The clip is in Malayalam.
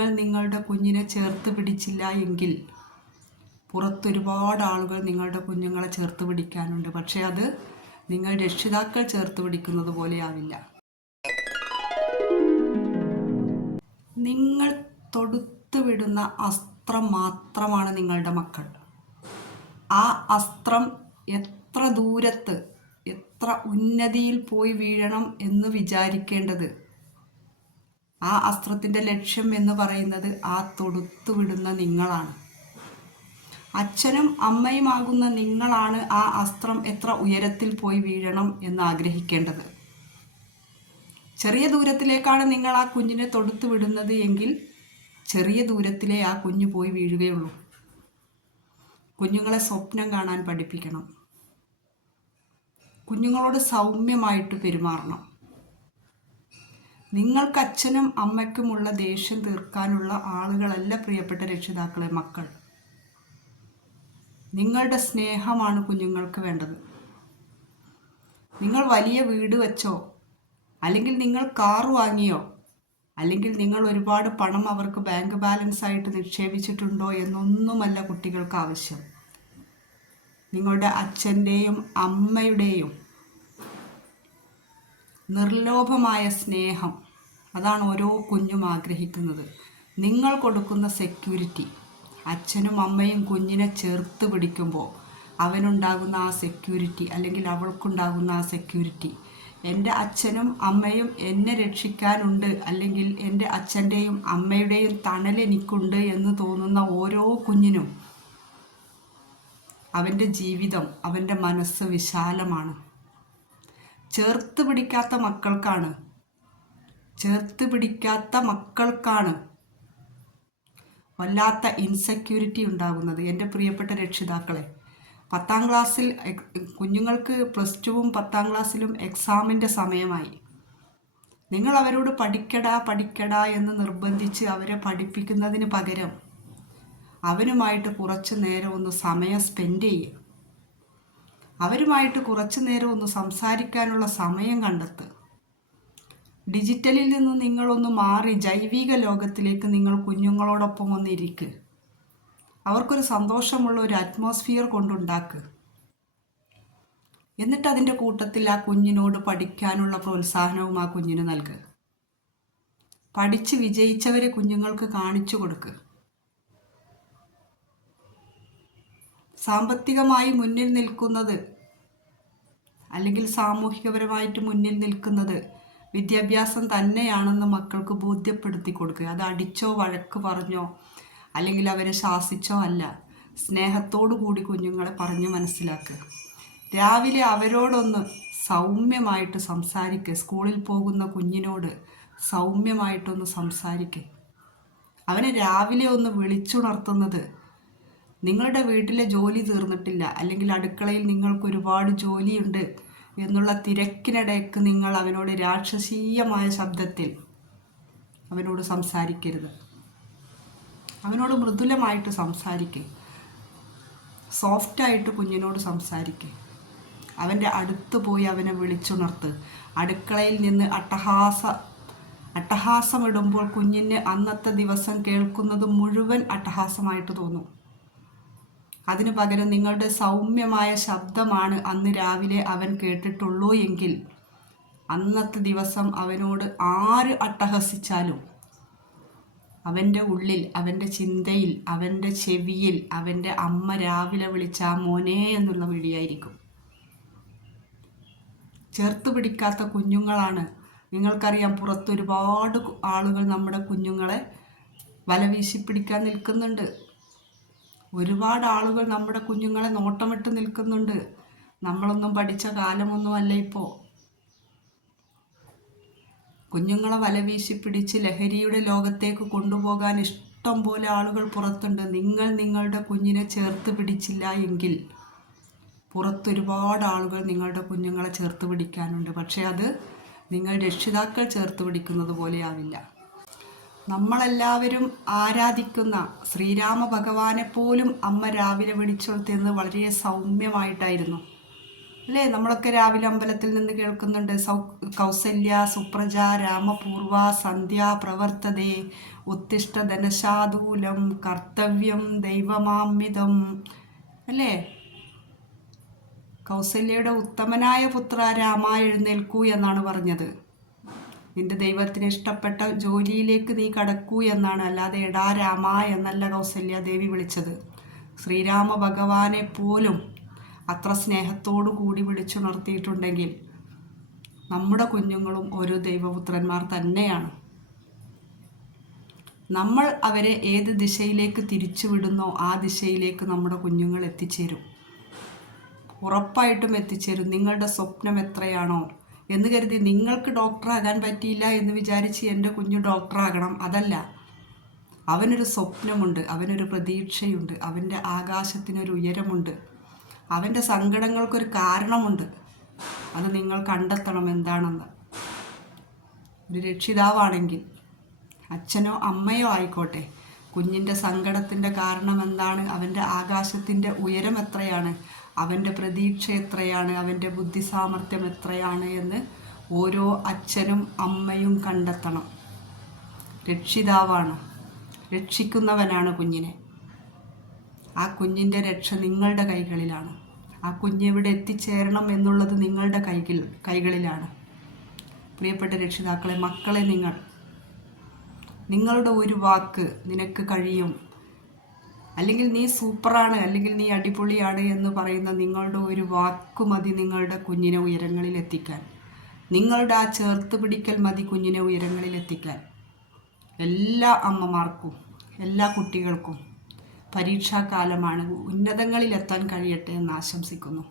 നിങ്ങൾ നിങ്ങളുടെ കുഞ്ഞിനെ ചേർത്ത് പിടിച്ചില്ല എങ്കിൽ പുറത്തൊരുപാട് ആളുകൾ നിങ്ങളുടെ കുഞ്ഞുങ്ങളെ ചേർത്ത് പിടിക്കാനുണ്ട്. പക്ഷേ അത് നിങ്ങൾ രക്ഷിതാക്കൾ ചേർത്ത് പിടിക്കുന്നത് പോലെയാവില്ല. നിങ്ങൾ തൊടുത്തു വിടുന്ന അസ്ത്രം മാത്രമാണ് നിങ്ങളുടെ മക്കൾ. ആ അസ്ത്രം എത്ര ദൂരത്ത്, എത്ര ഉന്നതിയിൽ പോയി വീഴണം എന്ന് വിചാരിക്കേണ്ടത്, ആ അസ്ത്രത്തിൻ്റെ ലക്ഷ്യം എന്ന് പറയുന്നത് ആ തൊടുത്തു വിടുന്ന നിങ്ങളാണ്. അച്ഛനും അമ്മയുമാകുന്ന നിങ്ങളാണ് ആ അസ്ത്രം എത്ര ഉയരത്തിൽ പോയി വീഴണം എന്ന് ആഗ്രഹിക്കേണ്ടത്. ചെറിയ ദൂരത്തിലേക്കാണ് നിങ്ങൾ ആ കുഞ്ഞിനെ തൊടുത്തു വിടുന്നത് എങ്കിൽ ചെറിയ ദൂരത്തിലേ ആ കുഞ്ഞ് പോയി വീഴുകയുള്ളൂ. കുഞ്ഞുങ്ങളെ സ്വപ്നം കാണാൻ പഠിപ്പിക്കണം. കുഞ്ഞുങ്ങളോട് സൗമ്യമായിട്ട് പെരുമാറണം. നിങ്ങൾക്ക് അച്ഛനും അമ്മയ്ക്കുമുള്ള ദേഷ്യം തീർക്കാനുള്ള ആളുകളല്ല പ്രിയപ്പെട്ട രക്ഷിതാക്കളെ മക്കൾ. നിങ്ങളുടെ സ്നേഹമാണ് കുഞ്ഞുങ്ങൾക്ക് വേണ്ടത്. നിങ്ങൾ വലിയ വീട് വെച്ചോ, അല്ലെങ്കിൽ നിങ്ങൾ കാർ വാങ്ങിയോ, അല്ലെങ്കിൽ നിങ്ങൾ ഒരുപാട് പണം അവർക്ക് ബാങ്ക് ബാലൻസ് ആയിട്ട് നിക്ഷേപിച്ചിട്ടുണ്ടോ എന്നൊന്നുമല്ല കുട്ടികൾക്ക് ആവശ്യം. നിങ്ങളുടെ അച്ഛൻ്റെയും അമ്മയുടെയും നിർലോഭമായ സ്നേഹം, അതാണ് ഓരോ കുഞ്ഞും ആഗ്രഹിക്കുന്നത്. നിങ്ങൾ കൊടുക്കുന്ന സെക്യൂരിറ്റി, അച്ഛനും അമ്മയും കുഞ്ഞിനെ ചേർത്ത് പിടിക്കുമ്പോൾ അവനുണ്ടാകുന്ന ആ സെക്യൂരിറ്റി, അല്ലെങ്കിൽ അവൾക്കുണ്ടാകുന്ന ആ സെക്യൂരിറ്റി, എൻ്റെ അച്ഛനും അമ്മയും എന്നെ രക്ഷിക്കാനുണ്ട്, അല്ലെങ്കിൽ എൻ്റെ അച്ഛൻ്റെയും അമ്മയുടെയും തണൽ എനിക്കുണ്ട് എന്ന് തോന്നുന്ന ഓരോ കുഞ്ഞിനും അവൻ്റെ ജീവിതം, അവൻ്റെ മനസ്സ് വിശാലമാണ്. ചേർത്ത് പിടിക്കാത്ത മക്കൾക്കാണ് വല്ലാത്ത ഇൻസെക്യൂരിറ്റി ഉണ്ടാകുന്നത്. എൻ്റെ പ്രിയപ്പെട്ട രക്ഷിതാക്കളെ, 10ാം ക്ലാസ്സിൽ കുഞ്ഞുങ്ങൾക്ക് +2ഉം 10ാം ക്ലാസ്സിലും എക്സാമിൻ്റെ സമയമായി. നിങ്ങൾ അവരോട് പഠിക്കടാ എന്ന് നിർബന്ധിച്ച് അവരെ പഠിപ്പിക്കുന്നതിന് പകരം അവരുമായിട്ട് കുറച്ച് നേരം ഒന്ന് സമയം സ്പെൻഡ് ചെയ്യുക. അവരുമായിട്ട് കുറച്ച് നേരം ഒന്ന് സംസാരിക്കാനുള്ള സമയം കണ്ടെത്തുക. ഡിജിറ്റലിൽ നിന്ന് നിങ്ങളൊന്ന് മാറി ജൈവിക ലോകത്തിലേക്ക് നിങ്ങൾ കുഞ്ഞുങ്ങളോടൊപ്പം ഒന്നിരിക്കുക. അവർക്കൊരു സന്തോഷമുള്ള ഒരു അറ്റ്മോസ്ഫിയർ കൊണ്ടുണ്ടാക്കുക. എന്നിട്ട് അതിൻ്റെ കൂട്ടത്തിൽ ആ കുഞ്ഞിനോട് പഠിക്കാനുള്ള പ്രോത്സാഹനവും ആ കുഞ്ഞിന് നൽകുക. പഠിച്ച് വിജയിച്ചവരെ കുഞ്ഞുങ്ങൾക്ക് കാണിച്ചു കൊടുക്കുക. സാമ്പത്തികമായി മുന്നിൽ നിൽക്കുന്നത്, അല്ലെങ്കിൽ സാമൂഹികപരമായിട്ട് മുന്നിൽ നിൽക്കുന്നത് വിദ്യാഭ്യാസം തന്നെയാണെന്ന് മക്കൾക്ക് ബോധ്യപ്പെടുത്തി കൊടുക്കുക. അത് അടിച്ചോ വഴക്ക് പറഞ്ഞോ അല്ലെങ്കിൽ അവരെ ശാസിച്ചോ അല്ല, സ്നേഹത്തോടു കൂടി കുഞ്ഞുങ്ങളെ പറഞ്ഞു മനസ്സിലാക്കുക. രാവിലെ അവരോടൊന്ന് സൗമ്യമായിട്ട് സംസാരിക്കുക. സ്കൂളിൽ പോകുന്ന കുഞ്ഞിനോട് സൗമ്യമായിട്ടൊന്ന് സംസാരിക്കുക. അവനെ രാവിലെ ഒന്ന് വിളിച്ചുണർത്തുന്നത്, നിങ്ങളുടെ വീട്ടിലെ ജോലി തീർന്നിട്ടില്ല, അല്ലെങ്കിൽ അടുക്കളയിൽ നിങ്ങൾക്ക് ഒരുപാട് ജോലിയുണ്ട് എന്നുള്ള തിരക്കിനിടയ്ക്ക് നിങ്ങൾ അവനോട് രാക്ഷസീയമായ ശബ്ദത്തിൽ അവനോട് സംസാരിക്കരുത്. അവനോട് മൃദുലമായിട്ട് സംസാരിക്കുക. സോഫ്റ്റായിട്ട് കുഞ്ഞിനോട് സംസാരിക്കുക. അവൻ്റെ അടുത്ത് പോയി അവനെ വിളിച്ചുണർത്ത്. അടുക്കളയിൽ നിന്ന് അട്ടഹാസമിടുമ്പോൾ കുഞ്ഞിന് അന്നത്തെ ദിവസം കേൾക്കുന്നത് മുഴുവൻ അട്ടഹാസമായിട്ട് തോന്നും. അതിനു പകരം നിങ്ങളുടെ സൗമ്യമായ ശബ്ദമാണ് അന്ന് രാവിലെ അവൻ കേട്ടിട്ടുള്ളൂ എങ്കിൽ അന്നത്തെ ദിവസം അവനോട് ആര് അട്ടഹസിച്ചാലും അവൻ്റെ ഉള്ളിൽ, അവൻ്റെ ചിന്തയിൽ, അവൻ്റെ ചെവിയിൽ അവൻ്റെ അമ്മ രാവിലെ വിളിച്ച ആ മോനെ എന്നുള്ള വിളിയായിരിക്കും. ചേർത്ത് പിടിക്കാത്ത കുഞ്ഞുങ്ങളാണ്. നിങ്ങൾക്കറിയാം, പുറത്തൊരുപാട് ആളുകൾ നമ്മുടെ കുഞ്ഞുങ്ങളെ വലവീശി പിടിക്കാൻ നിൽക്കുന്നുണ്ട്. ഒരുപാട് ആളുകൾ നമ്മുടെ കുഞ്ഞുങ്ങളെ നോട്ടമിട്ട് നിൽക്കുന്നുണ്ട്. നമ്മളൊന്നും പഠിച്ച കാലമൊന്നുമല്ല ഇപ്പോൾ. കുഞ്ഞുങ്ങളെ വലവീശി പിടിച്ച് ലഹരിയുടെ ലോകത്തേക്ക് കൊണ്ടുപോകാൻ ഇഷ്ടം പോലെ ആളുകൾ പുറത്തുണ്ട്. നിങ്ങൾ നിങ്ങളുടെ കുഞ്ഞിനെ ചേർത്ത് പിടിച്ചില്ല എങ്കിൽ പുറത്തൊരുപാട് ആളുകൾ നിങ്ങളുടെ കുഞ്ഞുങ്ങളെ ചേർത്ത് പിടിക്കാനുണ്ട്. പക്ഷേ അത് നിങ്ങൾ രക്ഷിതാക്കൾ ചേർത്ത് പിടിക്കുന്നത് പോലെയാവില്ല. നമ്മളെല്ലാവരും ആരാധിക്കുന്ന ശ്രീരാമ ഭഗവാനെ പോലും അമ്മ രാവിലെ വിളിച്ചുകൊടുത്തിരുന്നത് വളരെ സൗമ്യമായിട്ടായിരുന്നു. അല്ലേ? നമ്മളൊക്കെ രാവിലെ അമ്പലത്തിൽ നിന്ന് കേൾക്കുന്നുണ്ട്, കൗസല്യ സുപ്രജ രാമപൂർവ സന്ധ്യ പ്രവർത്തതേ ഉത്തിഷ്ഠ ധനശാദൂലം കർത്തവ്യം ദൈവമാമിതം. അല്ലേ? കൗസല്യയുടെ ഉത്തമനായ പുത്ര രാമ എഴുന്നേൽക്കൂ എന്നാണ് പറഞ്ഞത്. നിന്റെ ദൈവത്തിന് ഇഷ്ടപ്പെട്ട ജോലിയിലേക്ക് നീ കടക്കൂ എന്നാണ്, അല്ലാതെ എടാ രാമ എന്നല്ല കൗസല്യ ദേവി വിളിച്ചത്. ശ്രീരാമ ഭഗവാനെ പോലും അത്ര സ്നേഹത്തോടു കൂടി വിളിച്ചുണർത്തിയിട്ടുണ്ടെങ്കിൽ നമ്മുടെ കുഞ്ഞുങ്ങളും ഓരോ ദൈവപുത്രന്മാർ തന്നെയാണ്. നമ്മൾ അവരെ ഏത് ദിശയിലേക്ക് തിരിച്ചുവിടുന്നോ ആ ദിശയിലേക്ക് നമ്മുടെ കുഞ്ഞുങ്ങൾ എത്തിച്ചേരും. ഉറപ്പായിട്ടും എത്തിച്ചേരും. നിങ്ങളുടെ സ്വപ്നം എത്രയാണോ എന്ന് കരുതി നിങ്ങൾക്ക് ഡോക്ടറാകാൻ പറ്റിയില്ല എന്ന് വിചാരിച്ച് എൻ്റെ കുഞ്ഞു ഡോക്ടറാകണം, അതല്ല. അവനൊരു സ്വപ്നമുണ്ട്, അവനൊരു പ്രതീക്ഷയുണ്ട്, അവൻ്റെ ആകാശത്തിനൊരു ഉയരമുണ്ട്, അവൻ്റെ സങ്കടങ്ങൾക്കൊരു കാരണമുണ്ട്. അത് നിങ്ങൾ കണ്ടെത്തണം എന്താണെന്ന്. ഒരു രക്ഷിതാവാണെങ്കിൽ അച്ഛനോ അമ്മയോ ആയിക്കോട്ടെ, കുഞ്ഞിൻ്റെ സങ്കടത്തിൻ്റെ കാരണം എന്താണ്, അവൻ്റെ ആകാശത്തിൻ്റെ ഉയരം എത്രയാണ്, അവൻ്റെ പ്രതീക്ഷ എത്രയാണ്, അവൻ്റെ ബുദ്ധിസാമർഥ്യം എത്രയാണ് എന്ന് ഓരോ അച്ഛനും അമ്മയും കണ്ടെത്തണം. രക്ഷിതാവാണ്, രക്ഷിക്കുന്നവനാണ് കുഞ്ഞിനെ. ആ കുഞ്ഞിൻ്റെ രക്ഷ നിങ്ങളുടെ കൈകളിലാണ്. ആ കുഞ്ഞെവിടെ എത്തിച്ചേരണം എന്നുള്ളത് നിങ്ങളുടെ കൈകളിലാണ്. പ്രിയപ്പെട്ട രക്ഷിതാക്കളെ, മക്കളെ, നിങ്ങളുടെ ഒരു വാക്ക് നിനക്ക് കഴിയും, അല്ലെങ്കിൽ നീ സൂപ്പറാണ്, അല്ലെങ്കിൽ നീ അടിപൊളിയാണ് എന്ന് പറയുന്ന നിങ്ങളുടെ ഒരു വാക്ക് മതി നിങ്ങളുടെ കുഞ്ഞിനെ ഉയരങ്ങളിൽ എത്തിക്കാൻ. നിങ്ങളുടെ ആ ചേർത്ത് പിടിക്കൽ മതി കുഞ്ഞിനെ ഉയരങ്ങളിൽ എത്തിക്കാൻ. എല്ലാ അമ്മമാർക്കും എല്ലാ കുട്ടികൾക്കും പരീക്ഷാകാലമാണ്, ഉന്നതങ്ങളിലെത്താൻ കഴിയട്ടെ എന്ന് ആശംസിക്കുന്നു.